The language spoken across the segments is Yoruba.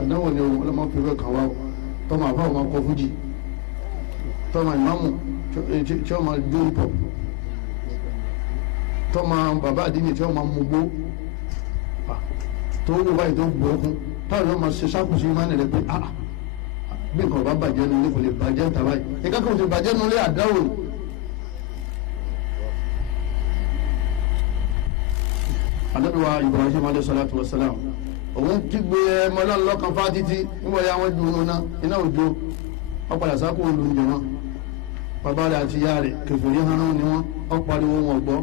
àdáwọ̀ ni òun ọlọ́mọ fi fẹ́ kàn wá o tọ́mọ àbáwọ̀ máa kọ fújì tọ́mọ ìmáàmù tí ó máa jó hip hop tọ́mọ bàbá àdínì tí ó máa mú gbó tó wú báyìí tó gbó kún táwọn yóò máa ṣe sákùsí ìmánì rẹ pé bí nǹkan bá bàjẹ́ nílé kò lè bàjẹ́ tàbá yìí nǹkan kan kò sì bàjẹ́ nílé àdáwò. Ànábì wa Ibrahim alayhi salatu wa salam òun kígbe mọ́lọ́n lọ́kàn fátítí nígbà ya wọ́n dùn iná òjò ọ̀padà sákò olùjọ wọn bàbá rẹ̀ àti ìyá rẹ̀ kẹfìrí hàn ní wọn ọ̀pariwo wọn gbọ́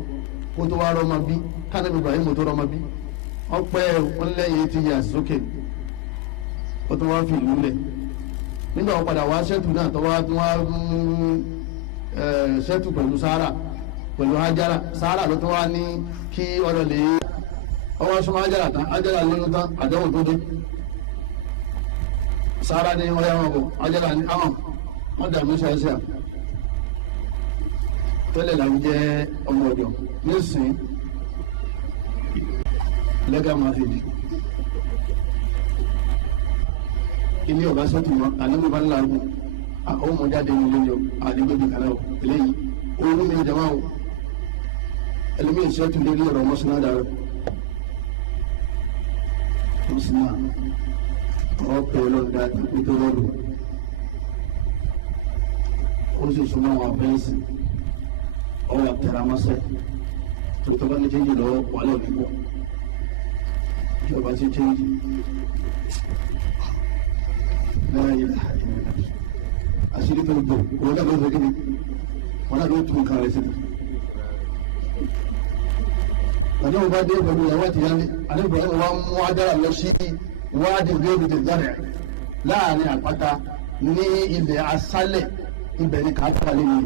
kó tó wá rọ́mọ bí kánàbí Ibrahim tó rọ́mọ bí ọpẹ́ wọn lẹ́yìn ti yà sókè ó tó wá fi ìlú lẹ̀ nígbà wọn padà wá ṣẹ́tù náà tó wá ṣẹ́tù pẹ̀lú Sárà pẹ̀lú Hájárà Sárà ló tó wá ní kí ọ̀rọ̀ lè ọwọ́ sọmọ Hájárà tán Hájárà lóyún tán àdéhùn tó dé Sárà ní ọyá wọn bọ̀ Hájárà ní àwọn wọn dàbí ṣáṣá tẹ́lẹ̀ là ń jẹ́ ọmọ ọ̀dọ̀ nísìnyí lẹ́gà máa fi di ilé ọba sọ́tù wọn àdéhùn bá ń làágùn àwọn ọmọ jáde ní ilé yọ àdéhùn bí kàlẹ́ o eléyìí orí mi jẹ́ máa o ẹlòmíì sọ́tù lórí ọ̀rọ̀ mọ́sánná dàrú mọ́sánná ọ̀pẹ̀ ọlọ́dà nítorí ọdún ó sì súnmọ́ àwọn abẹ́ǹsì ọwọ́ àtẹ̀rámọ́sẹ́ tó bá ní jẹ́yìn lọ́wọ́ wàhálà òdìbò ìjọba ti jẹ́yìn lẹ́yìn àṣírí tó gbò wọ́n náà ló ń gbé wọ́n náà ló tún nǹkan rẹ̀ síta. Àdéhùn bá dé pẹ̀lú ìyàwó àti ìyáálé àdéhùn wa mú Hájárà lọ sí wádìí gbèrú tẹ̀síárẹ̀ láàrin àpáta ní ilẹ̀ aṣálẹ̀ ibẹ̀ ní kàáfà lè ní.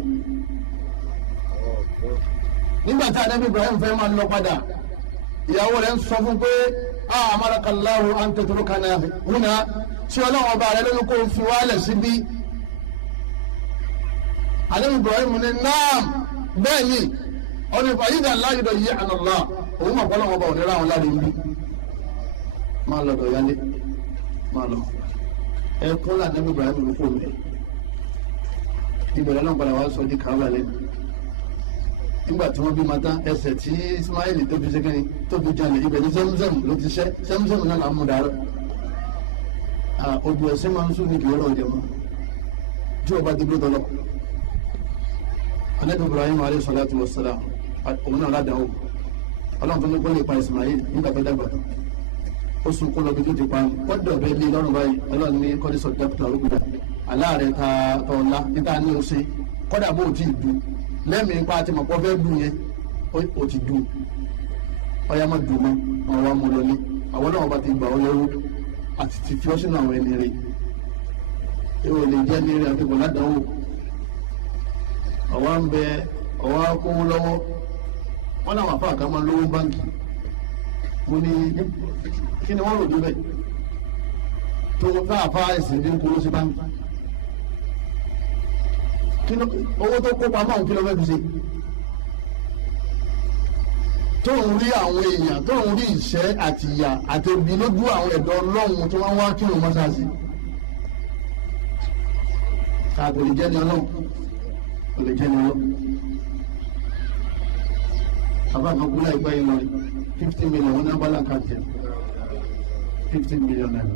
Nígbà tí Ànábì Ibrahim fẹ́ máa lọ padà ìyàwó rẹ̀ ń sọ fún pé amarakallahu an tatrukana huna tí ọlọ́wọ́ bá rẹ̀ lónìí kó fi wálẹ̀ síbí. Ànábì Ibrahim ní naam bẹ́ẹ̀ ni ọ̀nà ìfàyídà láyìdọ̀ yí ànàlá òun mọ̀ pọ́lọ́wọ́ bá òní ráwọn láre ń bí máa lọ́dọ̀ yálé máa lọ ẹkún Ànábì Ibrahim ló kó mi ìbẹ̀rẹ̀ náà padà wá sọ ní kàwé lẹ́nu nígbà tí wọ́n bí ma tán ẹsẹ̀ tí Ismail tó fi ṣe kẹ́ni tó fi jalè ibẹ̀ ní Zemzem ló ti ṣẹ́ Zemzem náà là ń mú dàrú odò ẹ̀sìn máa ń sún ní kì í rọ̀ ọ̀dẹ̀ mọ́ tí ọba ti gbé tọ́lọ́ Ànábì Ibrahim alayhi salatu wa salam òun náà ládàá o ọlọ́run tó ní kó lè pa Ismail nígbà tó dàgbà ó sún kó lọ bí tó ti pa kọ́dọ̀ bẹ́ẹ̀ lé lọ́rùn báyìí ọlọ́run ní kọ́dí sọ dẹ́kítà olókùdà aláàrẹ̀ ta tọ́lá níta ní o ṣe kọ́dà bó o ti dùn lẹ́mìí pa àti mọ̀pọ́ fẹ́ dùn yẹn o ti dùn ọyá má dùn mọ́ àwọn wa mú lọlé àwọn náà wọ́n bá ti gbà ọ́ lọ́wọ́ àti ti fi ọ́ sínú àwọn ẹni rẹ̀ èèwọ̀ lè jẹ́ ní rẹ̀ àti kò ládàáwò ọwọ́ ń bẹ ọwọ́ kówó lọ́wọ́ wọ́n náà wà fún àkàmọ́ lówó báńkì mo ní kí ni wọ́n rò débẹ̀ tó bá àfa ẹ̀sìn ní kúrò sí báńkì owó tó kó pamọ́ òun kí ló fẹ́ fi ṣe tóun rí àwọn èèyàn tóun rí ìṣẹ́ àti ìyà àti òbí lójú àwọn ẹ̀dọ́ ọlọ́run tí wọ́n wá kí wọ́n mọ́ṣáàṣì kò lè jẹ́ ní ọlọ́run kò lè jẹ́ ní ọlọ́run bàbá kan kú láìpẹ́ yìí lọ 50 million wọn ní abala káàkiri 15 million naira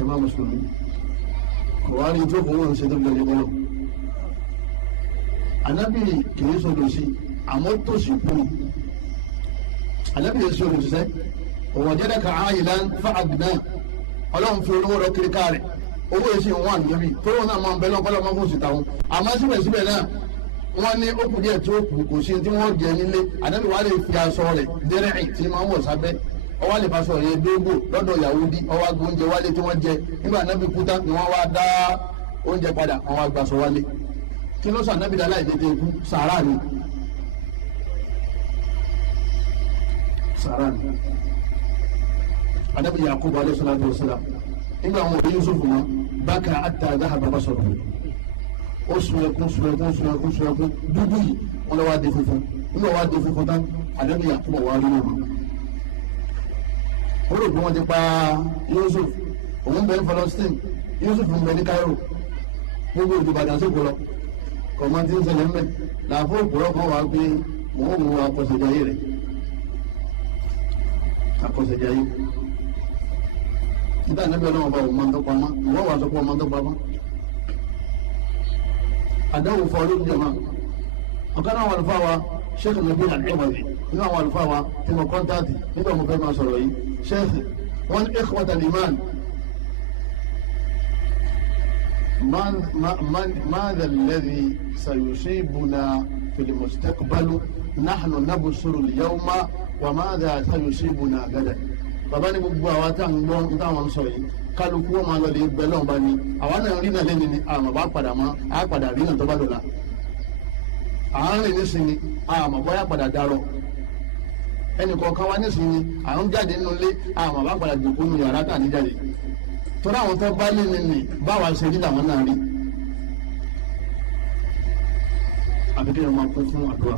ẹ má mùsùlùmí wàá rí tó fowó ṣe tó gbẹlẹ bọlọ Ànábì kìí sọdọ sí àmọ́ tó sì kú Ànábì yẹn sọdọ sísẹ òwò jẹdẹ ká ààyè lán fún àgbìnà Ọlọ́run fi olówó rọ kiri káàrẹ owó yẹn sì ń wà níbi tóró náà máa ń bẹ lọ́pọ̀lọpọ̀ máa ń fòsì táwọn àmọ́ síbẹ̀síbẹ̀ náà wọ́n ní ó kù díẹ̀ tó kù kò sí tí wọ́n jẹ nílé Ànábì wàá lè fi aṣọ rẹ̀ dẹ́rẹ́ tí máa ń wọ̀ sábẹ́ ọwọ́ lè faṣọ yẹn dóńgò lọ́dọ̀ Yahudi ọwọ́ agbó oúnjẹ wálé tí wọ́n jẹ nígbà Ànábì kú tán ni wọ́n wá dá oúnjẹ padà wọ́n wá gbàṣọ wálé kí ló sọ Ànábì dá láì tètè kú sàárà ni sàárà ni Ànábì Yakubu alayhi salatu wassalam nígbà wọn ò Yusuf mọ́ bákà àtà dhahaba basaruhu ó sun ẹkún dúdú yìí wọn lọ wá dé funfun nígbà wá dé funfun tán Ànábì Yakubu wà lórí wọn ó rò pé wọ́n ti pa Yusuf, òun bẹ ní Palestine, Yusuf ń bẹ ní Cairo, gbogbo Ìbàdàn sí kò lọ kọ̀ọ̀mọ́ tí ń ṣẹlẹ̀ ń bẹ̀ làáfó òpùrọ̀ kan wà pé wọ́n mú akọ̀ṣẹ̀jáyé rẹ̀ akọ̀ṣẹ̀jáyé nígbà níbi ọlọ́wọ́ bá ọmọ tó pamọ́ ìwọ́n wà sọ pé ọmọ tó pamọ́ àdáwò fọ́ ló ń jẹ máa ọ̀kan náà wà lùfáà wa Sheikh Nabi al-Ibadi nínú àwọn àlùfáà wa tí mo kọ́ńtàtì nígbà mo fẹ́ máa sọ̀rọ̀ yìí Sheikh wọn ní ikhwata al-iman ماذا الذي سيصيبنا في المستقبل نحن نبصر اليوم وماذا سيصيبنا غدا bàbá ní gbogbo àwa tí a ń gbọ́ táwọn ń sọ yìí kálukú wọn máa lọ lè bẹ lọ́wọ́ bá ní àwa náà rí náà lẹ́nu ni àmọ́ bá padà mọ́ á padà rí náà tó bá dọ̀la àárín nísìnyí àmọ́ bóyá padà darọ̀ ẹnì kọ̀ọ̀kan wa nísìnyí à ń jáde nínú ilé àmọ́ bá padà dùnkú nu yàrá tà ní jáde torí àwọn tó bá lé nínú báwa ṣe rí làwọn náà rí àbíkẹ́ yẹn máa kún fún àdúrà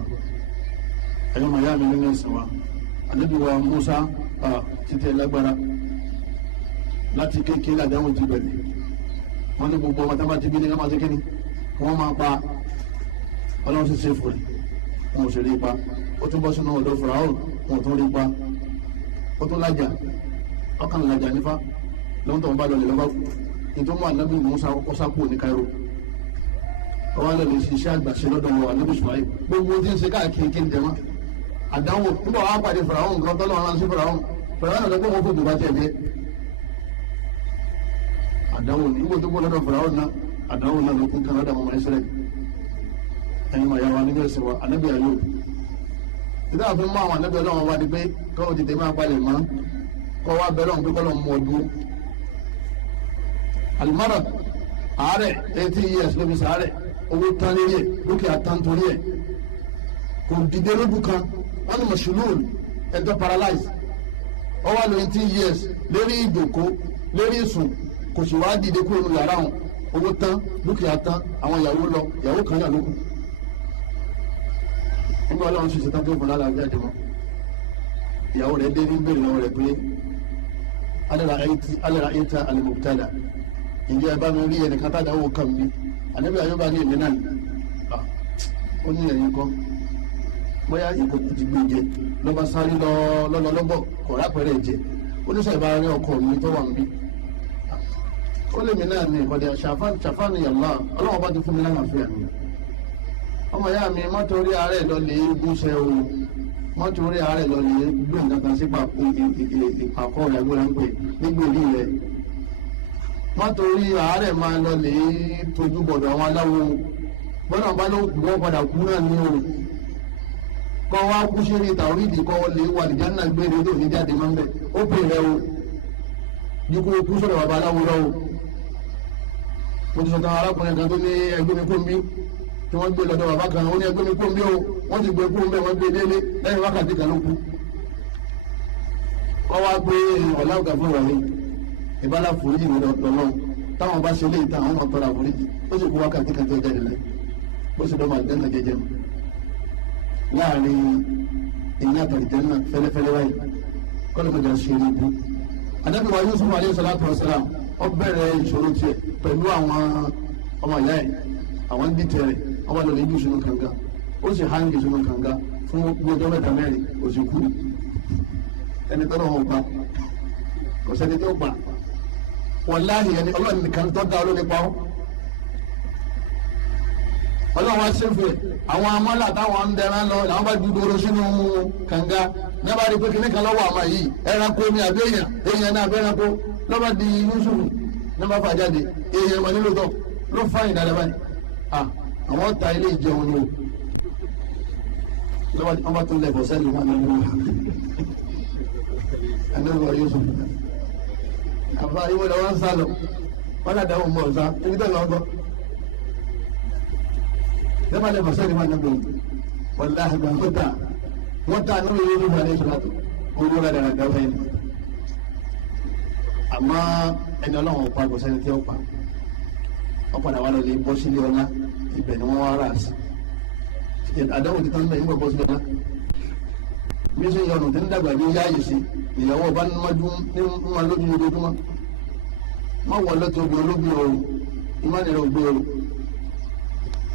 ẹ̀yọ́ màá yá mi nínú ìsìn wa àlejò wa Musa títẹ̀ lágbára láti kéèké ládàáwò ti bẹ̀rẹ̀ wọ́n ní gbogbo ọmọ tábà ti bí ní ká máa ṣe kíni wọ́n máa pa ọlọ́run sì ṣe fòrè wọn ò sì rí pa ó tún bọ́ sínú ọ̀dọ̀ Fáráò wọn ò tún rí pa ó tún lájà ọkàn lájà nífà lọ́wọ́n tó ń bá lọ lè lọ́wọ́ nítorí wọn ànábì Musa kọ́kọ́ sápò ní Cairo ọwọ́ lè ṣiṣẹ́ àgbàṣe lọ́dọ̀ wọn ànábì Ismail gbogbo tí ń ṣe káàkiri kí n jẹ wọn àdánwò nígbà wàá pàdé Fáráò nǹkan tọ́lọ́ wọn ránṣẹ́ Fáráò náà lọ́gbọ́n wọn kò tó bá tẹ̀lé àdánwò nígbà tó kó lọ́dọ̀ Fáráò náà àdánwò náà ló kún kan lọ́dọ̀ ọmọ Ísírẹ́lì ẹ̀yin màá yà wá nígbà ìsìn wa ànábì Ayub ìdá àfin mú àwọn ànábì Ọlọ́run wá di pé kọ́ tètè máa palẹ̀ mọ́ kọ́ wá bẹ́ẹ̀ lọ́run pé kọ́ lọ́run mú ọdún alimara àárẹ̀ 80 years ló fi sàárẹ̀ owó tán lérí ẹ̀ dúkìá tán torí ẹ̀ kò dìde lójú kan wọ́n ní mọ̀ṣúlùmí ẹ̀dọ́ paralyze ó wà lọ 18 years lérí ìjòkó lérí ìsùn kò sì wá dìde kúrò ní yàrá wọn owó tán dúkìá tán àwọn ìyàwó lọ ìyàwó kan náà ló kù nígbà Ọlọ́run sì ṣetán tó fún lálàáfíà dé mọ́ ìyàwó rẹ̀ dé ní bèrè lọ́wọ́ rẹ̀ pé alẹ́ra ẹ̀ta alimọ̀tálà ìjẹ́ ẹ̀bá mi rí ẹnìkan tá àdáwò kan mi ànábì Ayúbà ní èmi náà ó ní ẹ̀yìn kan bóyá ìkòkò ti gbé jẹ lọ́ba sáré lọ́lọ́lọ́bọ̀ kọ̀ọ̀rá pẹ̀rẹ̀ jẹ oníṣẹ́ ìbá rí ọkọ mi tó wà ń bí ó lèmi náà ní ìkọ̀dẹ̀ ṣàfáàní yàrá Ọlọ́run bá ti fún mi lálàáfíà mi ọmọ ìyá mi mọ́tò orí ààrẹ lọ lè gúnṣẹ́ o mọ́tò orí ààrẹ lọ lè gbé nǹkan kan sí ìpàkọ́ ìyàgbó ránpẹ́ nígbèrí rẹ̀ mọ́tò orí ààrẹ máa lọ lè tójú bọ̀dọ̀ àwọn aláwo gbọ́dọ̀ bá ló wọ́n padà kú náà ní o kọ́ wá kú sí ní tàwídìí kọ́ lè wà ní jánà gbére tó ní jáde máa ń bẹ̀ ó pè rẹ o dípò kú sọ̀rọ̀ bàbá aláwo lọ́wọ́ mo ti sọ tán arákùnrin kan tó ní ẹgbẹ́ mi kó ń bí tí wọ́n gbé lọ́dọ̀ bàbá kan ó ní ẹgbẹ́ mi kó ń bí o wọ́n ti gbé kó ń bẹ́ wọ́n gbé délé lẹ́yìn wákàtí kan ló kú kọ́ wá gbé ọ̀làǹkà fún wọlé ìbálà foríjì ní lọ́nà táwọn bá ṣe lé ìta àwọn ọ̀tọ́ ra foríjì ó sì kú wákàtí kan tó jáde lẹ́ ó sì dọ́mọ àgbẹ̀ǹkà jẹjẹ láàrin ìyá àtàlìjẹ́ náà fẹ́lẹ́fẹ́lẹ́ wáyé kọ́lùkọ́jà ṣe é níbi. Ànábì wa Yusuf alayhi salatu wa salam ó bẹ̀rẹ̀ ìṣòro tiẹ̀ pẹ̀lú àwọn ọmọ ìyá ẹ̀ àwọn ń dìtẹ̀ rẹ̀ ọba lọ́lẹ̀ ibi ìṣúná kànga ó sì hángi ìṣúná kànga fún gbogbo mẹ́ta mẹ́rin oṣù kú ẹni tọ́lọ́ wọn gbà kò sẹ́ni tó gbà wàláhì ẹni ọlọ́run nìkan tó dá olórí pa ọ́ ọlọ́run wá sẹ́fẹ̀ àwọn amọ́là táwọn ń dẹran lọ làwọn bá ju dòrò sínú kànga ní abá rí pé kíní kan lọ́wọ́ àmà yìí ẹranko ni àbí èèyàn náà abẹ́ ẹranko lọ́ba di Yusuf ní bá fà jáde èèyàn mà nílò tọ́ ló fáyìn dáadáa báyìí àwọn ta ilé ìjẹun ni o lọ́ba wọn bá tún lẹ́kọ̀ọ́ sẹ́ni wọn nínú ẹ̀dẹ́gbọ̀ Yusuf àbá ìwé ni wọ́n ń sá lọ wọ́n náà dáhùn mọ́ ọ̀sá ibi tẹ́ lọ́ gbọ́ lẹ́bàá lẹ́kọ̀ọ́ sẹ́ni wọn nínú wọ́n láàbà wọ́n ta ní ìwé Yusuf alẹ́ ìṣúná owó rẹ̀ dára dáwọ́ yẹn àmọ́ ẹni ọlọ́run ọ̀pá kò sẹ́ni tí ó pa wọ́n padà wà lọ́lẹ̀ bọ́ sílé ọlá ibẹ̀ ni wọ́n wá rà sí àdáwò ti tán bẹ́ẹ̀ nígbà bọ́ sílé ọlá bí ṣe yọnu tí ń dàgbà ní yáàyè sí ìyàwó ọba ní wọn lójú ojoojúmọ́ má wọlé tó obì olóbi o ìmánìyàn ògbé o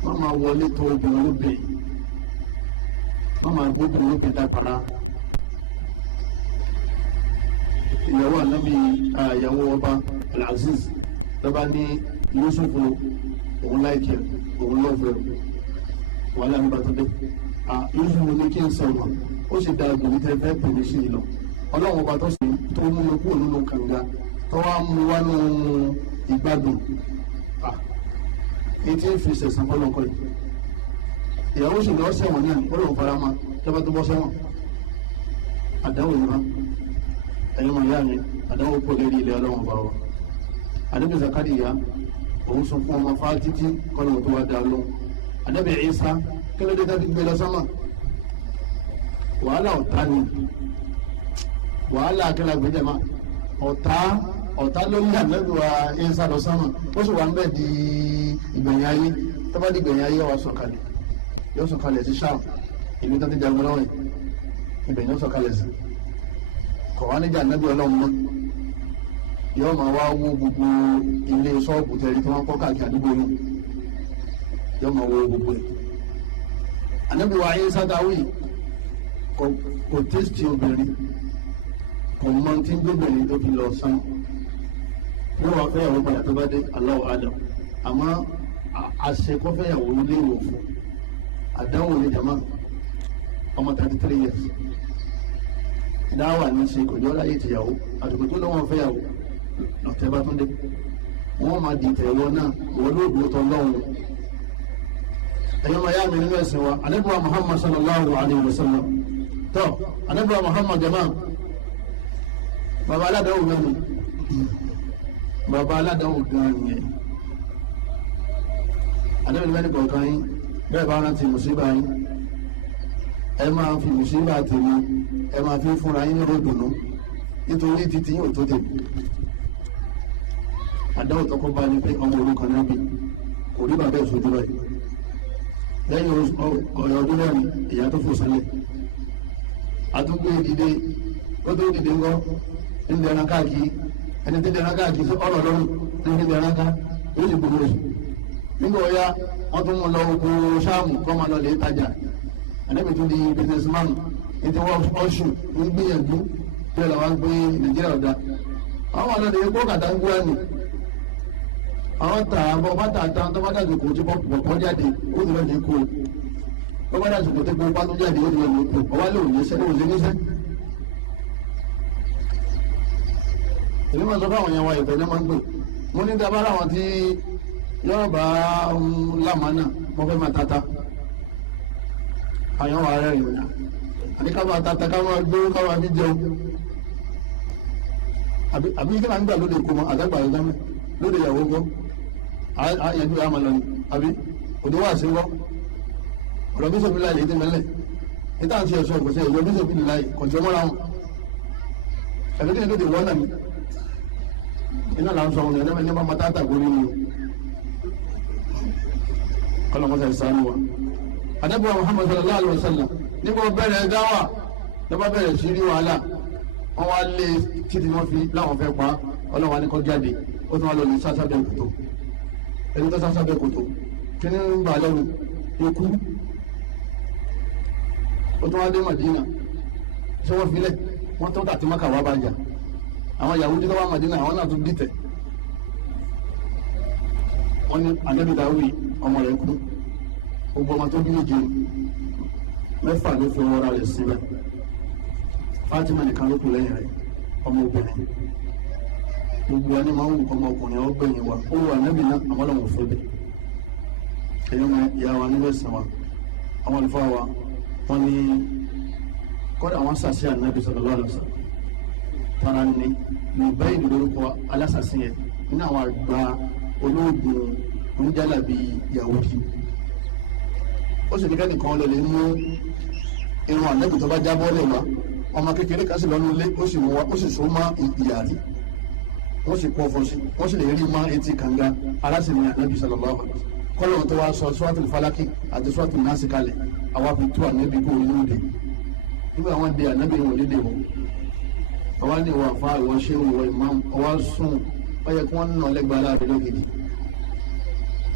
má máa wọlé tó obì olóbi má máa gbóbi olóbi dábàrá. ìyàwó ànábì ìyàwó ọba Al-Aziz lọ́ba ní Yusufu òun láìkẹ́ òun lọ́fẹ̀ẹ́ wàhálà nígbà tó dé Yusufu ní kí n sọ̀rọ̀ ó sì da ìbò ní tẹ́fẹ́ pèmí sí i lọ ọlọ́run ọba tó sì tó mú mi kúrò nínú kànga tó wá mú wá nínú ìgbádùn etí ń fi sẹ̀sán fọlọ́kọ yìí ìyàwó sì lọ sẹ́wọ̀n náà ó lọ́n fara mọ́ lọ́ba tó bọ́ sẹ́wọ̀n àdáwò yìí rán ẹ̀yin mọ̀ ìyá mi àdáwò pọ̀ lérí ilé ọlọ́run ọba wa àdébí Zakariya òun sọ fún ọmọ fáá títí kọ́nà tó wá dá lóhùn àdébí Ìsá kí ló dé tá fi gbé lọ sọ́mà wàhálà ọ̀tá ni wàhálà akẹ́lẹ́ àgbẹ̀jẹ̀ máa ọ̀tá ló ń yà lẹ́nu wa Ìsá lọ sọ́mà ó sì wà ń bẹ̀ di ìgbẹ̀yìn ayé tó bá di ìgbẹ̀yìn ayé wa sọ̀kalẹ̀ yóò sọ̀kalẹ̀ sí Ṣáàm ìlú tó ti jagun náà ibẹ̀ yóò sọ̀kalẹ̀ sí kọ̀wá níjà nẹ́bí ọlọ́run mọ́ yóò máa wá wó gbogbo ilé ṣọ́ọ̀bù tẹ̀lé tí wọ́n kọ́ káàkiri àdúgbò yìí yóò máa wó gbogbo ẹ̀. ànábì wa Ìsá dáwì kò tẹ́sítì obìnrin kò mọ tí ń gbóbìnrin tó fi lọ sán yóò wá fẹ́yàwó padà tó bá dé Allahu Adam àmọ́ àṣekọ́fẹ́yàwó lé wò fún àdánwò ní jama ọmọ 33 years dáwà ní ṣe kò jọ láyé tìyàwó àtùkù tó lọ́wọ́ fẹ́yàwó ọ̀tẹ̀ bá tún dé wọ́n máa di ìtẹ̀wọ́ náà wọ́n ló dúró tọ́ lọ́wọ́ ẹ̀yọ́ máa yá mi nínú ẹ̀sìn wa anábìwá Muhammad sallallahu alayhi wa sallam tọ́ anábìwá Muhammad jama bàbá aládàáwò mẹ́rin bàbá aládàáwò gan yẹn anábìwá mẹ́rin kọ̀ọ̀kan yín bẹ́ẹ̀ bá rántí mùsíbà yín ẹ máa fi mùsíbà tèmi ẹ máa fi fúnra yín ní ròdùnú nítorí títí yóò tó tèmi àdáwò tọkọ bá ní pé ọmọ orúkọ náà bí kò rí bàbá ìṣojú rẹ lẹ́yìn ọ̀rọ̀ ọdún mẹ́rin ìyá tó fò sálẹ̀ àtúgbò ìdìde ó tó dìde ńgọ́ ń dẹran káàkiri ẹni tí dẹran káàkiri sí ọ̀rọ̀ lọ́rùn ní dẹran ká ó sì gbogbo rẹ̀ nígbà ọ̀ya wọ́n tún mú lọ oko sáàmù kọ́ máa lọ lè tajà ànábì tún di businessman ètò ọ̀ṣù ń gbìyànjú bí ọ̀là wa ń gbé Nàìjíríà ọ̀dà àwọn ọ̀nà ìdílé kó kàtà ń gbúra nì àwọn tà bọ́ bá tà tán tó bá dàgbé kò tí bọ́ jáde ó ti lọ́ọ́ ní kó ó bá dàgbé kò tí bọ́ pátó jáde ó ti lọ́ọ́ ní kó ọwá lè òye sẹ́ òye níṣẹ́. èmi máa sọ fún àwọn yẹn wa ìfẹ́ ní máa ń gbè mo ní dábàá láwọn tí yọ̀rọ̀ bá lámàánà wọ́n fẹ́ máa tata àyàn wà rẹ̀ rìn náà àní ká máa tata ká máa gbé ká máa fi jẹun àbí kí máa ń gbà lóde kó mọ àgbàgbà yìí dámẹ́ lóde ìyàwó gbọ́ àyẹ̀dú àmà lọ ni àbí òde wà sí wọ́ ọ̀rọ̀ bí sọ̀bí láì lè dé mẹ́lẹ̀ níta àti ẹ̀sọ́ ìgbọ̀nsẹ̀ ìyọ̀ bí sọ̀bí láì kọ̀jọ́ mọ́ra wọn ẹ̀mí tí lóde wọ́n náà ni iná là ń sọ wọn ẹ̀dá mẹ́lẹ́ máa tata gbórí ni kọlọmọsẹ ìsánú wa adébúwa Muhammad sallallahu alaihi wa sallam nígbà bẹ̀rẹ̀ dáwà lọ́ba bẹ̀rẹ̀ sí rí wàhálà wọ́n wá lé títí wọ́n fi láwọn fẹ́ pa ọlọ́wà ní kọ́ jáde ó tún wá lọ ní sásábẹ́ kòtò ẹni tó sásábẹ́ kòtò kí ní ń bà lẹ́nu ikú ó tún wá dé Madina tí wọ́n filẹ̀ wọ́n tó dàtí mọ́kà wá bàjá àwọn Yahudi tó wá Madina àwọn náà tún dìtẹ̀ wọ́n ní Ànábì Dáúdù ọmọ rẹ̀ kú gbogbo ọmọ tó bí méje mẹ́fà ló fi ọwọ́ ra rẹ̀ síbẹ̀ Fatima nìkan ló kù lẹ́yìn rẹ̀ ọmọ obìnrin gbogbo ẹni máa ń wù ọmọ ọkùnrin ọgbẹ̀yìn wa ó wà Ànábì náà àwọn ọmọ òfin bẹ̀ ẹ̀yọ́ máa ìyá wa nílẹ̀ sàn wa ọmọ ìfọ́ wa wọ́n ní kọ́dà àwọn sàṣẹ Ànábì sallallahu alaihi wasallam tara ní báyìí lórúkọ alásàṣẹ yẹn nínú àwọn àgbà olóògùn oníjàlábí Yahudi ó sì ní kẹ́nìkan lè mú irun Ànábì tó bá jábọ́ lè wá ọmọ kékeré kan sì lọ́nu ilé ó sì so mọ́ ìyàrí wọ́n sì kọ́ fọ́sí wọ́n sì lè rí mọ́ etí kànga aláṣẹ̀mí Ànábì sallallahu alaihi wasallam kọ́lọ̀ tó wá sọ Suratul Falaki àti Suratul Nas kalẹ̀ àwa fi tú Ànábì kó olóòdè nígbà wọn di ànábì wọn lédè wọn ọwọ́ ní ìwà àfa ìwọ ṣé ìwọ ìmáàmù ọwọ́ sùn ó yẹ kí wọ́n nà lẹ́gbàá láàrin lókèjì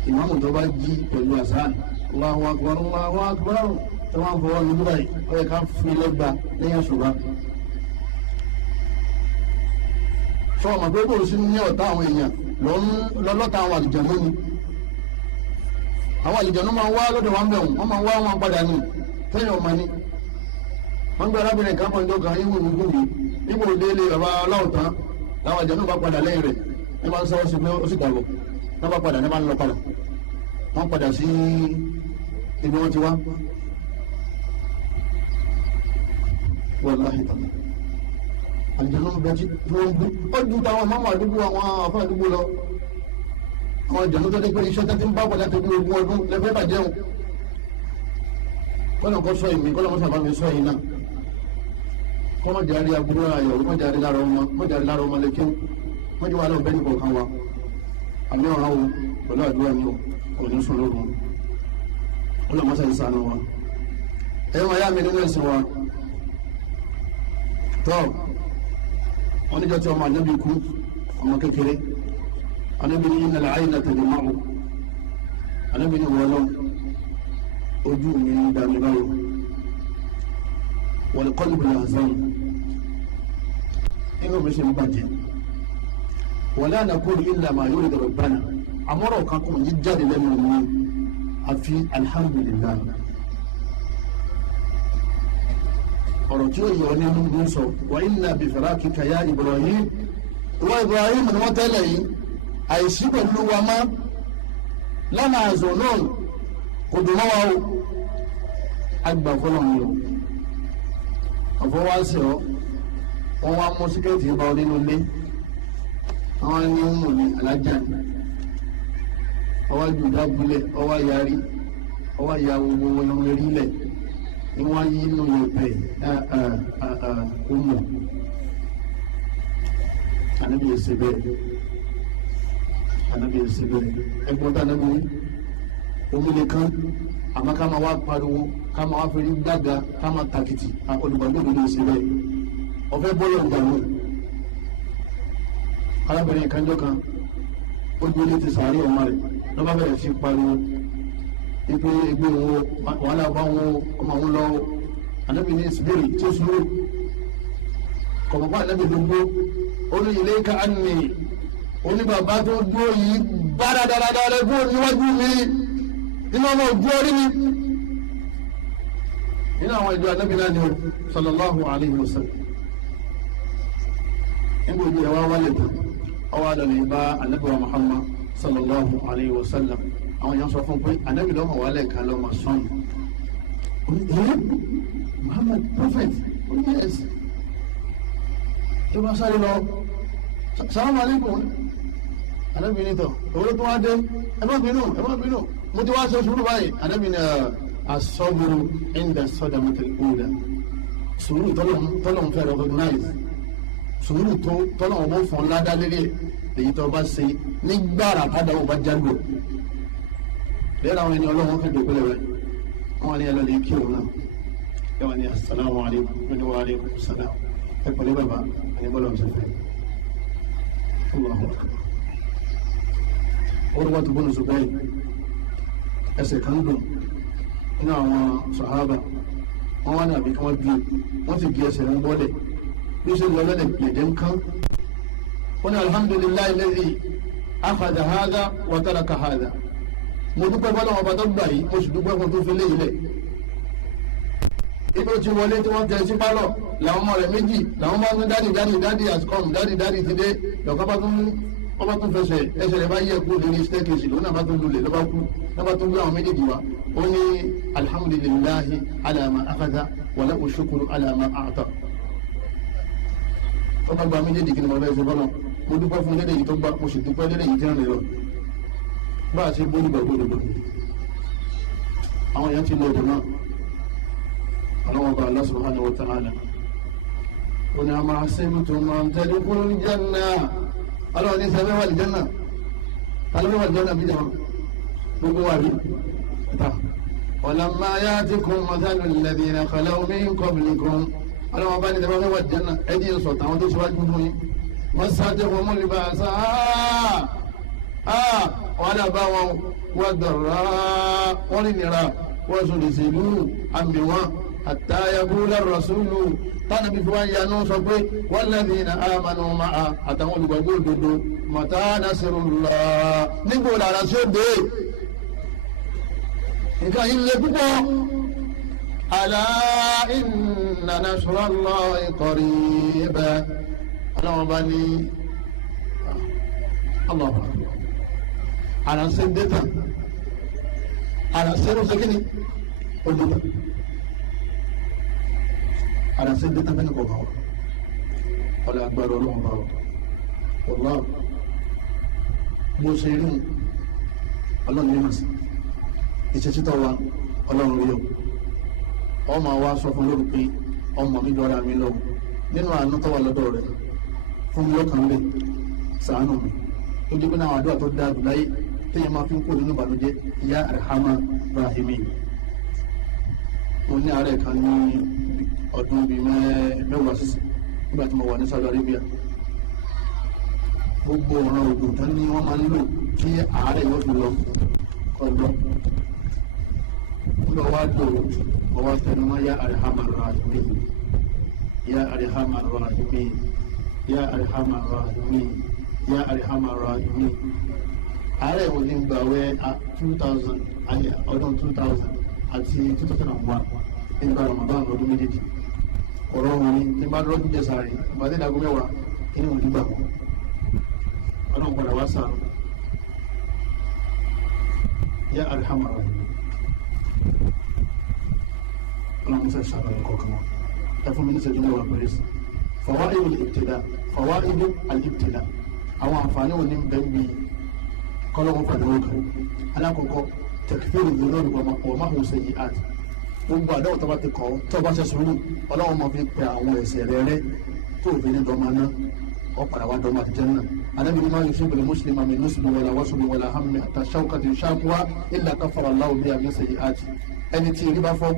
ìmáàmù tó bá jí pẹ̀lú àsáàn Allahu akbar Allahu akbar tó wọ́n fọwọ́ ní búra yìí ó yẹ ká fi lẹ́gbàá lẹ́yìn ṣùgbọ́n sọ ma pé kò sí ní ọ̀tá àwọn èèyàn lọ́lọ́ta àwọn àlìjànú ni àwọn àlìjànú máa ń wá lọ́dọ̀ wọn bẹ̀rù wọ́n máa ń wá wọn padà ní tẹ́yìn ọmọ ni wọ́n gbé arábìnrin kan pọ̀ níjọ́ kan yíwò ní gúbi nígbò délé bàbá aláwọ̀tán láwọn àlìjànú bá padà lẹ́yìn rẹ̀ ní máa ń sọ́wọ́ sí pé ó sì gbàgbọ́ ní bá padà ní máa ń lọ padà wọ́n padà sí ibi wọ́n ti wá wàláhì tàbí àjọ̀nà bẹ́ẹ̀ tí wọ́n gbé ó ju táwọn mọ́mọ́ àdúgbò àwọn afọ àdúgbò lọ àwọn àjọ̀nà tó dé pé iṣẹ́ tẹ́tí ń bá padà tó bí ogún ọdún lẹ́fẹ́ bàjẹ́ o kọ́nà kọ́ sọ ìmí kọ́nà mọ́sàbá mi sọ yìí náà kọ́nà jàre aburú ayọ̀ kọ́nà jàre lára ọmọ lẹ́kẹ́ wọ́n jẹ́ wà lọ́wọ́ bẹ́ẹ̀ nìkan wa àmì ọ̀ràn o pẹ̀lú àdúrà ni o kò ní sọ lóru kọ́nà mọ́sà ìsànù wa ẹ̀yọ́ ayá mi nínú ẹ̀sìn wa tọ́ wọ́n níjọ́ tí ọmọ ànábì kú ọmọ kékeré ànábì ní ìnàlẹ̀ àyìnà tẹ̀lé máwò ànábì ní wọ́lọ́ ojú mi ń dàmí báyìí wọ́n kọ́ níbi làzán inú mi ṣe ń bàjẹ́ wọ́n lánà kúrò ilà máa yóò dọ̀rọ̀ bánà àmọ́rọ̀ kan kò ní jáde lẹ́nu mi àfi alhamdulillah ọ̀rọ̀ tí ó yọ nínú ń sọ wà inna bi firakika ya Ibrahim ìwọ Ibrahim ni wọ́n tẹ́lẹ̀ yìí àìsí pẹ̀lú wa má lánà àzọ̀ náà kò dùn mọ́ wa o àgbà fọlọ́ mi o àfọwọ́sẹ̀ ọ́ wọ́n wá mú síkẹ́ẹ̀tì bá ọ nínú ilé àwọn ní ń mú ní alájà ní ọwọ́ jùdá bulẹ̀ ọwọ́ yarí ọwọ́ ya gbogbo wọn lọ́wọ́ rí lẹ̀ ni wọ́n yí inú yẹ̀pẹ̀ ọmọ ànábì ẹsẹ̀ bẹ́ẹ̀ ẹgbọ́n tó ànábì omi lè kán àmọ́ ká máa wá pariwo ká máa wá fẹ́rí gbága ká máa takìtì olùgbàgbọ́ òdodo ẹsẹ̀ bẹ́ẹ̀ ọ̀fẹ́ bọ́lọ̀ ìgbàlú arábìnrin kanjọ́ kan ó gbé létí sàárè ọmọ rẹ̀ lọ́ba bẹ̀rẹ̀ sí pariwo ipe ẹgbẹ́ wọn wàhálà bá wọn ọmọ wọn lọ ànábì ní ìsibérì tí ó sùúrù kọ̀ọ̀kan ànábì tó gbó ó ní ilé ká ànì ó ní bàbá tó gbó yìí bá dáadáa rẹ̀ gbó níwájú mi nínú ọmọ ògbó orí mi nínú àwọn ìjọ ànábì náà ni sallallahu alayhi wa sallam nígbà òbí ẹ̀ wá wálé tó ọwọ́ àdàlẹ̀ bá ànábì wa Muhammad sallallahu alayhi wa sallam àwọn èèyàn sọ fún pé ànábì lọ́mọ wà lẹ́ẹ̀kan lọ́mọ sọ́ọ̀nù Muhammad prophet yes tó bá sáré lọ salamu alaikum ànábì ní tọ̀ owó tó wá dé ẹ má bínú mo ti wá sọ sùúrù báyìí ànábì ní asọ́gbòrò ẹ̀ńdà sọ́dà mọ́tẹ̀lẹ́gbòrò sùúrù tọ́lọ̀ ń fẹ́ recognize sùúrù tọ́lọ̀ ń fọ́n ládá lérí èyí tó bá ṣe nígbàrà padà ó bá jágbó lẹ́yìn àwọn ẹni ọlọ́run fi dògbélé rẹ̀ wọ́n ní ẹlọ́lẹ̀ kí òun náà yẹ́wọ́n ní assalamu alaikum wa alaikum salam ẹ̀pọ̀lẹ́ bàbá ẹni bọ́lá ọ̀sẹ̀ fẹ́ orúkọ tó bọ́lá ṣùgbọ́n ẹsẹ̀ kan dùn nínú àwọn sàhábà wọ́n wá ní àbí kí wọ́n bí wọ́n ti bí ẹsẹ̀ ń bọ́lẹ̀ bí ó ṣe lọ lẹ́lẹ̀ gbèdé ń kán wọ́n ní alhamdulillahi alladhi akhadha hadha wa taraka hadha mo dúpẹ́ bọ́lá wọn bá tó gbà yìí mo sì dúpẹ́ fún tó fi lé ilẹ̀ ibi tí wọlé tí wọ́n tẹ̀ sí pálọ̀ làwọn ọmọ rẹ̀ méjì làwọn bá ń dáàdì has come dáàdì ti dé lọ́kọ́ bá tún fẹsẹ̀ ẹsẹ̀ rẹ̀ bá yẹ kú lórí staircase lónà bá tún lulẹ̀ lọ́ba kú lọ́ba tún gbé àwọn méjèèjì wa ó ní alhamdulillahi ala ma akhadha wa lahu shukru ala ma a'ta ọba gba méjèèjì kí ni mo fẹ́ ṣe bọ́lá mo dúpẹ́ fún lédè yìí tó gbà mo sì dúpẹ́ lédè yìí tí wọ́n lè lọ bá a ṣe bóyú bẹ̀ gbódòdó àwọn èèyàn ti lọ òdò náà ọlọ́wọ́ bá Allah subhanahu wa ta'ala ó ní a máa ṣẹ́bi tó máa ń tẹ́lẹ̀ fún janna ọlọ́wọ́ ní sẹ́fẹ́ wà ní janna alọ́wọ́ wà ní janna bí jẹun gbogbo wà rí ta walamma ya'tikum mathalul ladhina khalaw min qablikum ọlọ́wọ́n bá ní tẹ́lẹ̀ wọ́n wà jẹ́nà ẹ̀dí ń sọ̀tà àwọn tó ṣíwájú fún yín wọ́n sáájú wọn mú lè bá a sá wọ́n dà bá wọn wọ́n dọ̀rọ̀ wọ́n ní nira wọ́n sùn lè ṣèlú àmì wọn àtàyàbú lárọ̀sùlù tánà bí wọ́n yanú sọ pé walladhina amanu ma'a àtàwọn olùgbàgbọ́ òdodo mata nasrullah nígbò lára sí òde nǹkan yìí lè púpọ̀ ala inna nasrallahi qarib ọlọ́wọ́n bá ní ọlọ́wọ́ àránṣẹ́ dẹ́ta àránṣẹ́ rọ́ṣẹ́ kí ni òdòdó àránṣẹ́ dẹ́ta bẹ́ẹ̀ kọ̀ bá wọn ọlọ́ agbára ọlọ́wọ́n bá wọn ọlọ́ mo ṣe rí ọlọ́run ní màsí ìṣẹ́sítọ́ wa ọlọ́run rí o ọmọ wa sọ fún lórí pé ọmọ mi dọ́ra mi lọ nínú àánú tó wà lọ́dọ̀ rẹ̀ fún mi lọ́kàn lè ṣàánú mi ó dé pé náà àdúrà tó dáa jù láyé téèyàn máa fi ń kó nínú ìbànújẹ́ ya arhamar rahimin. mo ní àárẹ̀ kan ní ọdún bíi mẹ́wàá sísè nígbà tí mo wà ní Saudi Arabia gbogbo ọ̀ràn ògùn tán ni wọ́n máa ń lò kí àárẹ̀ yóò fi lọ ọ̀dọ́ lọ wá dò wọ́n wá tẹnu mọ́ ya arhamar rahimin ya arhamar rahimin ya arhamar rahimin ya arhamar rahimin. ààrẹ wo ni gbàwẹ̀ 2000 ọdún 2000 àti 2001 nígbà Ramadan ọdún méjèèjì ọ̀rọ̀ wọn ni tí bá dúró jíjẹ sáré ìbàdí ìdàgbọ́ mẹ́wàá kí ni mo dúgbà wọn ọlọ́run padà wá sáà ya arhamar rahimin ọlọ́run sẹ́ sàbẹ̀rẹ̀ kọ̀ọ̀kan wọn ẹfún mi ní sẹ́jú mẹ́wàá pẹ̀lú sí fawaidul ibtida àwọn àǹfààní òní bẹ́ẹ̀ bí kọ́lọ́wọ́ pẹ̀lú ọkàn alákọ̀ọ́kọ́ tẹ̀kífẹ́rù ìlú ọmọ máa ń ṣe yìí àti gbogbo àdáwò tó bá ti kọ́ tó bá ṣe sùúrù ọlọ́wọ́ máa fi pe àwọn ẹ̀ṣẹ̀ rẹ̀ rẹ́ tó fi ní dọ́mọ náà ọ̀pàdà wa dọ́mọ àti jẹ́nà anábìrin máa ń ṣe bẹ̀rẹ̀ mùsùlùmí àmì nùsùlùmí wàlà wàsùlùmí wàlà hàmì àtàṣàwùkàtì ṣàkúwà illa kaffara Allahu biha min sayyi'ati ẹni tí ìrí bá fọ́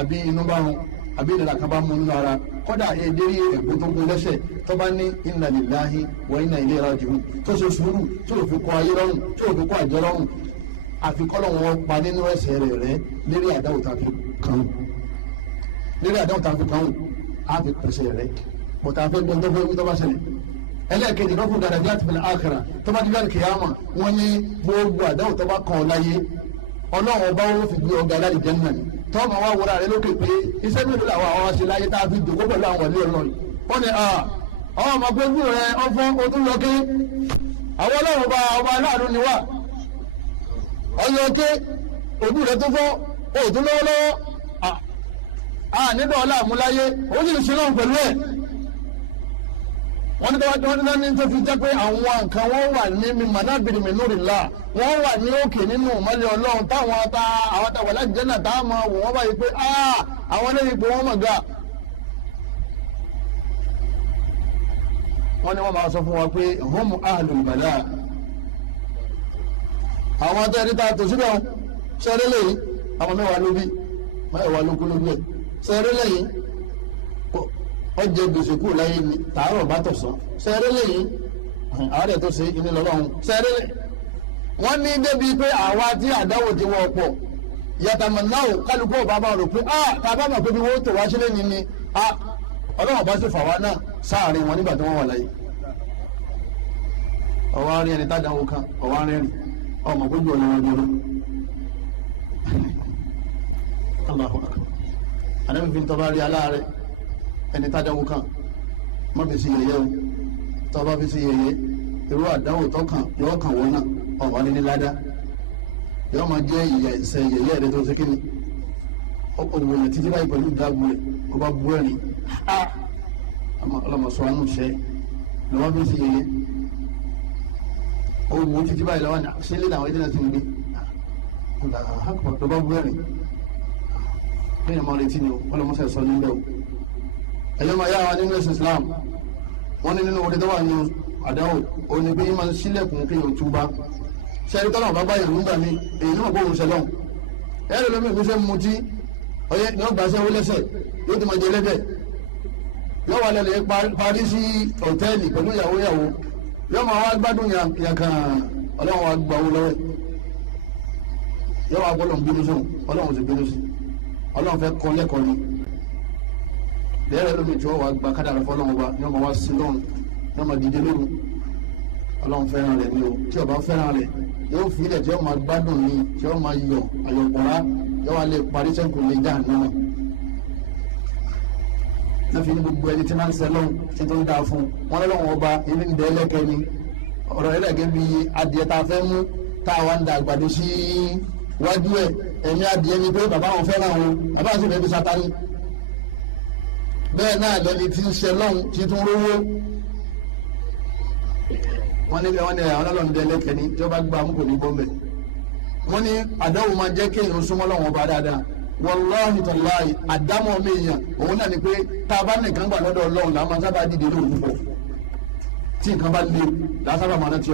àbí inú bá rún àbí ìlera kan bá mú nínú ara kọ́dà èdèrí ẹ̀gbọ́n tó gún lẹ́sẹ̀ tó bá ní inna lillahi wa inna ilayhi raji'un tó ṣe sùúrù tó lè fi kọ́ ayé lọ́rùn tó lè fi kọ́ àjọ lọ́rùn àfikọ́lọ̀ wọn pa nínú ẹsẹ̀ rẹ̀ rẹ́ lérí àdáwò tá a fi kàn lérí àdáwò tá a fi kàn á fi pèsè rẹ̀ bọ̀tà fẹ́ gbọ́n tó fẹ́ wí tó bá ṣẹlẹ̀ ẹlẹ́ẹ̀kejì lọ́kùn darajat fil akhirah tó bá dígbà kìyàmà wọ́n ní gbogbo àdáwò tó bá kàn láyé ọlọ́run ọba wọn fi gbé ọgá láti jẹ́ nínú tọ́ọ̀mù wa wúra rẹ lókè pé iṣẹ́ mélòó làwọn àwọn aṣe láyé tá a fi dòkó pẹ̀lú àwọn ilé ọlọ́run wọ́n ní ọmọ gbogbo rẹ ọfọ́n ọdún lọ́kẹ́ àwọn ọlọ́run ọba aláàánú ni wà ọyọ ké ojú rẹ tó fọ́ òtún lọ́wọ́lọ́wọ́ nígbà ọlá àmúláyé ó sì ń ṣe náà pẹ̀lú ẹ̀ wọ́n ní tọ́wọ́ ní tó fi jẹ́ pé àwọn nǹkan wọ́n wà ní manabiri minurila wọ́n wà ní òkè nínú ìmọ̀lẹ̀ ọlọ́run táwọn àwọn àtàwọn alájẹ́ náà táwọn máa wò wọ́n báyìí pé àwọn eléyìí pé wọ́n mọ̀ ga. wọ́n ní wọ́n máa sọ fún wa pé hum ahlul bala àwọn atẹ́rí tá a tò síbẹ̀ ṣẹ́rẹ́ lẹ́yìn àwọn mẹ́wàá ló bí mẹ́wàá ló kú lóbi ẹ̀ ṣẹ́rẹ́ lẹ́yìn ọjọ́ gbèsè kúrò láyé ni tààrọ̀ bá tọ̀sán ṣẹ́rẹ́ lẹ́yìn àárẹ̀ tó ṣe ìní lọ́lọ́run ṣẹ́rẹ́ lẹ́yìn. wọ́n ní débi pé àwa tí àdáwò ti wọ́ pọ̀ yàtàmọ̀ náà kálukú ọba máa rò pé tàbá mọ̀ pé bí wọ́n tó wá sílẹ̀ ní ni ọlọ́run bá sì fà wá náà sáàrin wọn nígbà tí wọ́n wà láyé. ọwọ́ arí ẹni tájáwó kan ọwọ́ arí ẹni ọmọ gbogbo ọ̀nà wọn jọrọ. àdébí fi ń tọ́ bá rí aláàrẹ̀ ẹni tájáwó kan má fi sí yẹyẹ o tọ́ bá fi sí yẹyẹ irú àdáwò tọ́kàn yọ kàn wọ́n náà ọ̀wá ní ládá yọ máa jẹ́ ìyà ìṣẹ́ yẹyẹ rẹ tó ṣe kí ni ọ̀pọ̀lọpọ̀ yẹn títí láì pẹ̀lú ìdágbò rẹ̀ kó bá bú ẹ̀rín ọlọ́mọṣọ àánú ṣẹ́ ni wọ́n fi sí yẹyẹ owó títí báyìí lọ́wọ́ ní ṣẹlẹ̀ làwọn ẹ̀dínà ti ń gbé tó bá bú ẹ̀rín lẹ́yìn ọmọ retí ni ọlọ́mọṣẹ́ sọ nílẹ̀ o ẹ̀yọ́ máa yá wa nínú ẹ̀sìn Islam wọ́n ní nínú orí tó wà ní àdáwò ó ní pé yín máa ń sílẹ̀kùn kí yóò túbá ṣẹ́rí tọ́lá ọ̀bá báyìí ló ń gbà mí èyí náà bóun ṣẹlọ́n ẹ̀rọ lómi ìgbésẹ̀ mutí ọyẹ ní ọgbà sẹ́wó lẹ́sẹ̀ yóò ti máa jẹ lẹ́dẹ̀ yóò wà lẹ́lẹ̀ parí sí hòtẹ́ẹ̀lì pẹ̀lú ìyàwó yóò máa wá gbádùn yàkàn ọlọ́run wa gbà owó lọ́wọ́ yóò wá gbọ́dọ̀ bínú sóun ọlọ́run ti bínú sí ọlọ́run fẹ́ kọ́ lẹ́kọ̀ọ́ ni lẹ́rẹ̀ lómi tí wọ́n wá gba kádàrá fọlọ́run wa yóò máa wá sí lọ́run yóò máa dìde lóru ọlọ́run fẹ́ràn rẹ̀ ni o tí ọba fẹ́ràn rẹ̀ yóò fi ilẹ̀ tí wọ́n máa gbádùn ní tí wọ́n máa yọ àyọ̀kọ̀rá yóò wá lè parí sẹ́kù lè dá náà lọ́fi ní gbogbo ẹni tí máa ń sẹ́ lọ́hùn tí tó ń dáa fún wọn lọ́wọ́ ọba ilé ń dẹ́ ẹlẹ́kẹ́ ni ọ̀rọ̀ ẹlẹ́gẹ́ bíi adìẹ tá a fẹ́ mú tá a wá ń da àgbàdo sí wájú ẹ̀ ẹ̀mí adìẹ ni pé bàbá wọn fẹ́ràn wọn bàbá wọn sì fẹ́ fi sátani bẹ́ẹ̀ náà lẹ́ni tí ń sẹ́ lọ́hùn tí tó ń rówó wọ́n ní àwọn ọlọ́run dẹ́ ẹlẹ́kẹ́ ni tí wọ́n bá gbà mú kò ní bọ́m̀bẹ̀ wọ́n ní àdáwò máa jẹ́ kéèyàn súnmọ́ lọ́wọ́ ọba dáadáa wàláhi tàláhi àdámọ̀ mi yàn òun náà ni pé tá a bá nìkan gbà lọ́dọ̀ ọlọ́run là máa sábà dìde lóhùn púpọ̀ tí nǹkan bá lé làásàbà máa rántí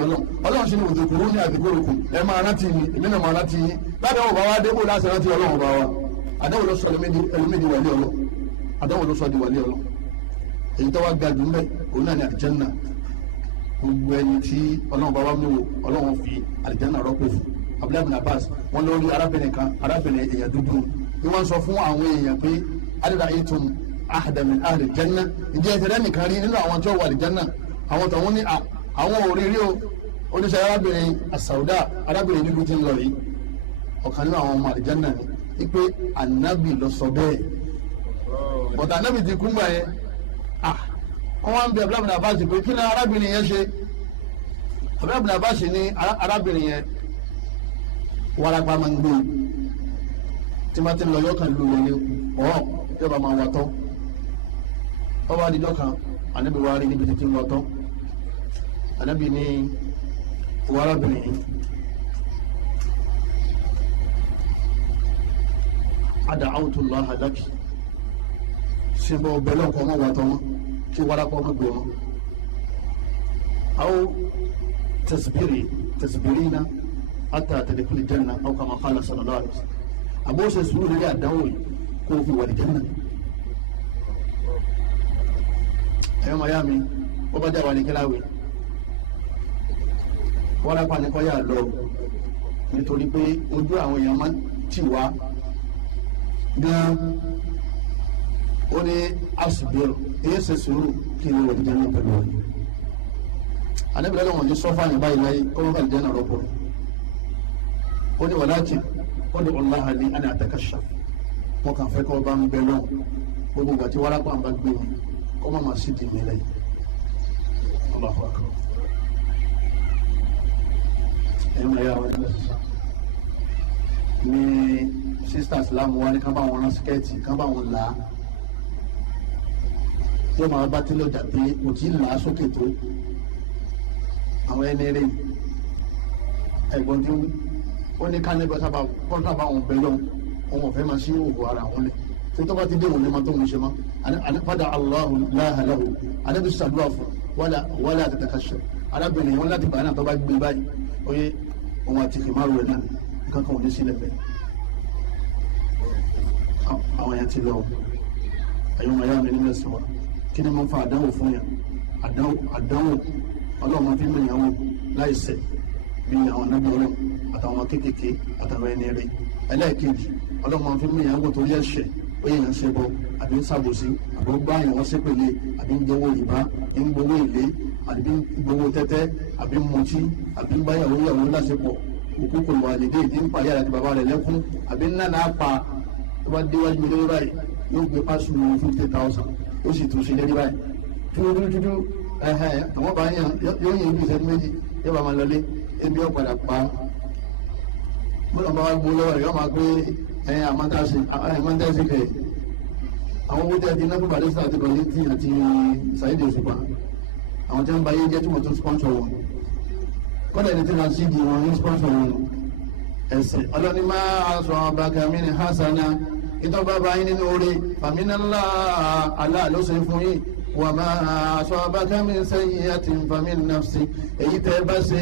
ọlọ́run sì ni òjò kúrú ní àdìgbòròkù ẹ máa rántí mi èmi náà máa rántí yín ládàá ọba wa débò láti rántí ọlọ́run ọba wa àdáwò ló sọ ẹlòmídìí wàlẹ́ ọlọ́ àdáwò ló sọ di wàlẹ́ ọlọ́ èyí tó wá ga jù mbẹ òun náà ni àlìjánnà gbogbo ẹni tí ọlọ́run bá wá mú ọlọ́run fi àlìjánnà rọ́pò fún Abdullahi bin Abbas wọn lórí arábìnrin èèyàn dúdú ni wọn sọ fún àwọn èèyàn pé adìrà ètùm ahadamin ahli janna ìjẹ́ ìtẹ̀lẹ́ nìkan rí nínú àwọn tí ó wà ní janna àwọn tàwọn ní àwọn òrírí o oníṣẹ́ arábìnrin asauda arábìnrin dúdú ti ń lọ yìí ọ̀kan nínú àwọn ọmọ àlìjánà ni pé anabi lọ sọ bẹ́ẹ̀ bọ̀dà anabi ti kúngbà yẹn wọ́n wá ń bẹ Abdullahi bin Abbas pé kí ni arábìnrin yẹn ṣe Abdullahi bin Abbas ní arábìnrin yẹn warapa máa ń gbé tí wọ́n ti lọ yọ kan lulẹ̀ ní yọba máa wà tán ọba àdìjọ kan ànábì wa rí níbi títí ń lọ tán ànábì ní ìwà arábìnrin yìí ad'awtu Allaha laki síbò bẹ́lẹ̀ ọkọ̀ ọmọ wà tán wọn kí warapa ọmọ gbé wọn àwọn tasbirina hatta tadkhuli janna aw kama qala sallallahu alaihi wasallam àbó ṣe sùúrù lórí àdánwò yìí kó o fi wà ní janna ẹ̀yọ́ màá yá mi ó bá dá wà ní kíláwé wọ́n lápá ní kọ́ yà lọ nítorí pé ojú àwọn èèyàn máa ń tì wá gan ó ní asùbẹ̀rù èyí ṣe sùúrù kí ni wà ní janna pẹ̀lú wọn àdébìlẹ́ lọ́wọ́ ní sọ́fà ní báyìí láyé kó wọ́n bá ní janna rọ́pò ó ní wàláàkì ó ní ọláhà ní àná àtẹkàṣà wọn kàn fẹ́ kí wọ́n bá ń bẹ lọ́wọ́ gbogbo ìgbà tí wárápá ń bá gbé mi kó má máa sí dìmí lẹ́yìn Allahu akbar ẹ̀yìn ẹ̀yà wọn ní sisters láàmú wa ní ká bá wọn rán síkẹ́ẹ̀tì ká bá wọn là á tí wọ́n máa bá tí ló dàbí kò tí ì là á sókè tó àwọn ẹni rẹ̀ ẹ̀gbọ́n tí ó ní ká níbẹ̀ sábà kọ́ńtà bá wọn bẹ̀rẹ̀ wọn ò fẹ́ máa sí òògùn ara wọn lẹ̀ tí tó bá ti dé òun lè máa tó ń ṣe mọ́ fada Allahu láha lahu anábì sàdúrà fún wàlá àtàkàṣọ arábìnrin wọn láti bàánà tó bá gbé báyìí oyè òun àti kìmáàrú rẹ̀ náà kankan ò ní sílẹ̀ bẹ́ẹ̀ àwọn yẹn ti lọ ẹ̀yọ́ màá yá mi nílẹ̀ sọ wa kí ni mo fa àdánwò fún yẹn àdánwò ọlọ́run fi mí ìyàwó láìsẹ̀ bí àwọn anábìrin àtàwọn kéékèèké àtàwọn ẹni rẹ̀ ẹlẹ́ẹ̀kejì ọlọ́run fi mí ìyàwó tó yẹ̀ṣẹ̀ ó yẹ ń ṣẹbọ àbí ń ṣàbòsí àbí ń gbá ìwọ́n sépèlé àbí ń gbowó ìbá ń gbowó èlé àbí ń gbowó tẹ́tẹ́ àbí ń mutí àbí ń báyàwó yàwó lásìkò òkúkò wà lédè ìdí ń pa yàrá àti bàbá rẹ̀ lẹ́kún àbí ń nànà pa tó bá déwájú mi lórí báyìí yóò gbé pásù 50,000 ó sì tún ṣe lórí báyìí túdúdúdú àwọn bá yàn yóò yẹ ibi ìṣẹ́jú méjì yóò bá máa lọlé ebi ó padà pa bọ́lá bá wá gbó lọ́wọ́ rẹ̀ yóò máa gbé àmọ́tàṣe kẹ̀ àwọn owó tẹ́ ti náà fún Barrister àti Kollington àti Saheed Òṣùpá àwọn tí wọ́n bá yé jẹ́ tí wọ́n tún sponsor wọn kọ́dà ní tí wọ́n sì di wọn ní sponsor wọn ẹ̀sìn ọlọ́ni máa sọ ọ̀bàkà mi ní hasana ìtọ́ba bá yín nínú orí fàmínàlá aláàlóṣe fún yín wà máa sọ ọ̀bàkà mi sẹ́yìn àti fàmín nafsi èyí tẹ́ bá ṣe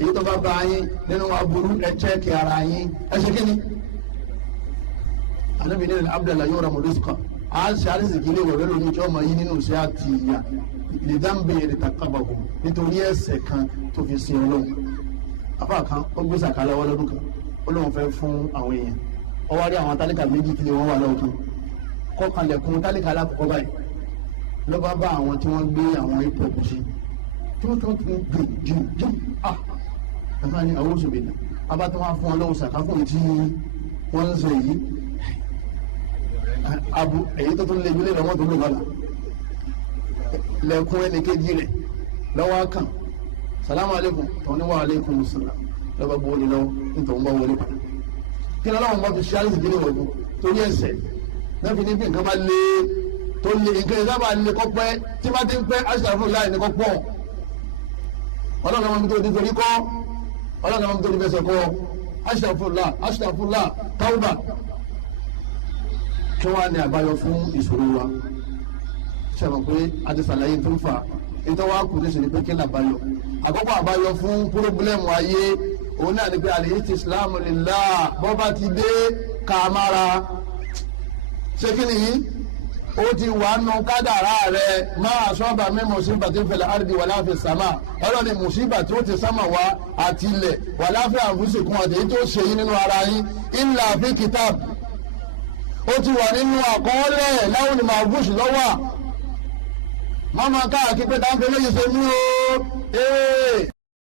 èyí tó bá bá yín nínú aburú ẹ chẹ́ẹ̀kì ara yín ẹ ṣe kí ni Ànábì ní abdala yóò ra mọ̀lẹ́sìkà á ṣe àrísìkí lè wẹ̀rẹ́ lómi tí wọ́n máa yí nínú iṣẹ́ àti ìyá lè dáńbé yẹn ta kábàkù nítorí ẹ̀ṣẹ̀ kan tó fi sin Ọlọ́run. Apá kan ó gbé sàkà lọ́wọ́ lọ́dún kan ó lóun fẹ́ fún àwọn èèyàn ó wá rí àwọn tálíkà méjì tí wọ́n wà lọ́wọ́ kan kọkànlẹ̀kùn tálíkà alákọ̀ọ́kọ́ báyìí ló bá bá àwọn tí wọ́n gbé àwọn ipò kù sí tí wọ́n tún gbé jù bàbá ní àwọn oṣù bèèrè abá tó wá fún Ọlọ́run sàkáfún tí wọ́n ń sọ yìí abu èyí tó tún lè gbélé lọ́wọ́ tó lè lọ́la lẹ́kùn ẹnì kejì rẹ̀ lọ́wọ́ kan salamu aleykum tó ní wà aleykum salam lọ́ba gbọ́ wọlé lọ́wọ́ nítorí wọ́n bá wọlé padà kí lọ́wọ́ bá fi ṣe àrísìkí ní wọ̀gbọ́n torí ẹ̀ṣẹ̀ náà fi ní bí nǹkan bá lé tó lé nǹkan yẹn sábà lé kọ́ pẹ́ tí bá ti ń pẹ́ aṣàfihàn láì ní kọ́ pọ̀ ọlọ́run àwọn tó ti torí kọ́ ọlọ́run àwọn tó ti fẹsẹ̀ kọ́ aṣàfihàn tawba kí wọ́n á ní àbáyọ fún ìṣòro wa ṣàmọ̀ pé a ti ṣàlàyé tó ń fà ètò wa kù ní sèé pé kí ní àbáyọ àkọ́kọ́ àbáyọ fún pírọ́bùlẹ́mù ayé òun náà ní pé àlèyé ti Islam lillah bọ́ bá ti dé kàmára ṣé kí nìyí ó ti wà nù kádàrá rẹ máa sọ́ọ̀bà mi mùsíbà tí ń fẹlẹ̀ àrídì wà láfi sàmà ọ̀rọ̀ ni mùsíbà tí ó ti sámà wá àti ilẹ̀ wà láfi àǹfùsìkún àti èyí tó ṣe yín nínú ara yín illa fi kitab ó ti wà nínú àkọọ́lẹ̀ láwọn ni màá bùsù lọ́wọ́ mọ́mọ́ káàkiri pé táwọn fẹ́lẹ́ yìí ṣe mú o.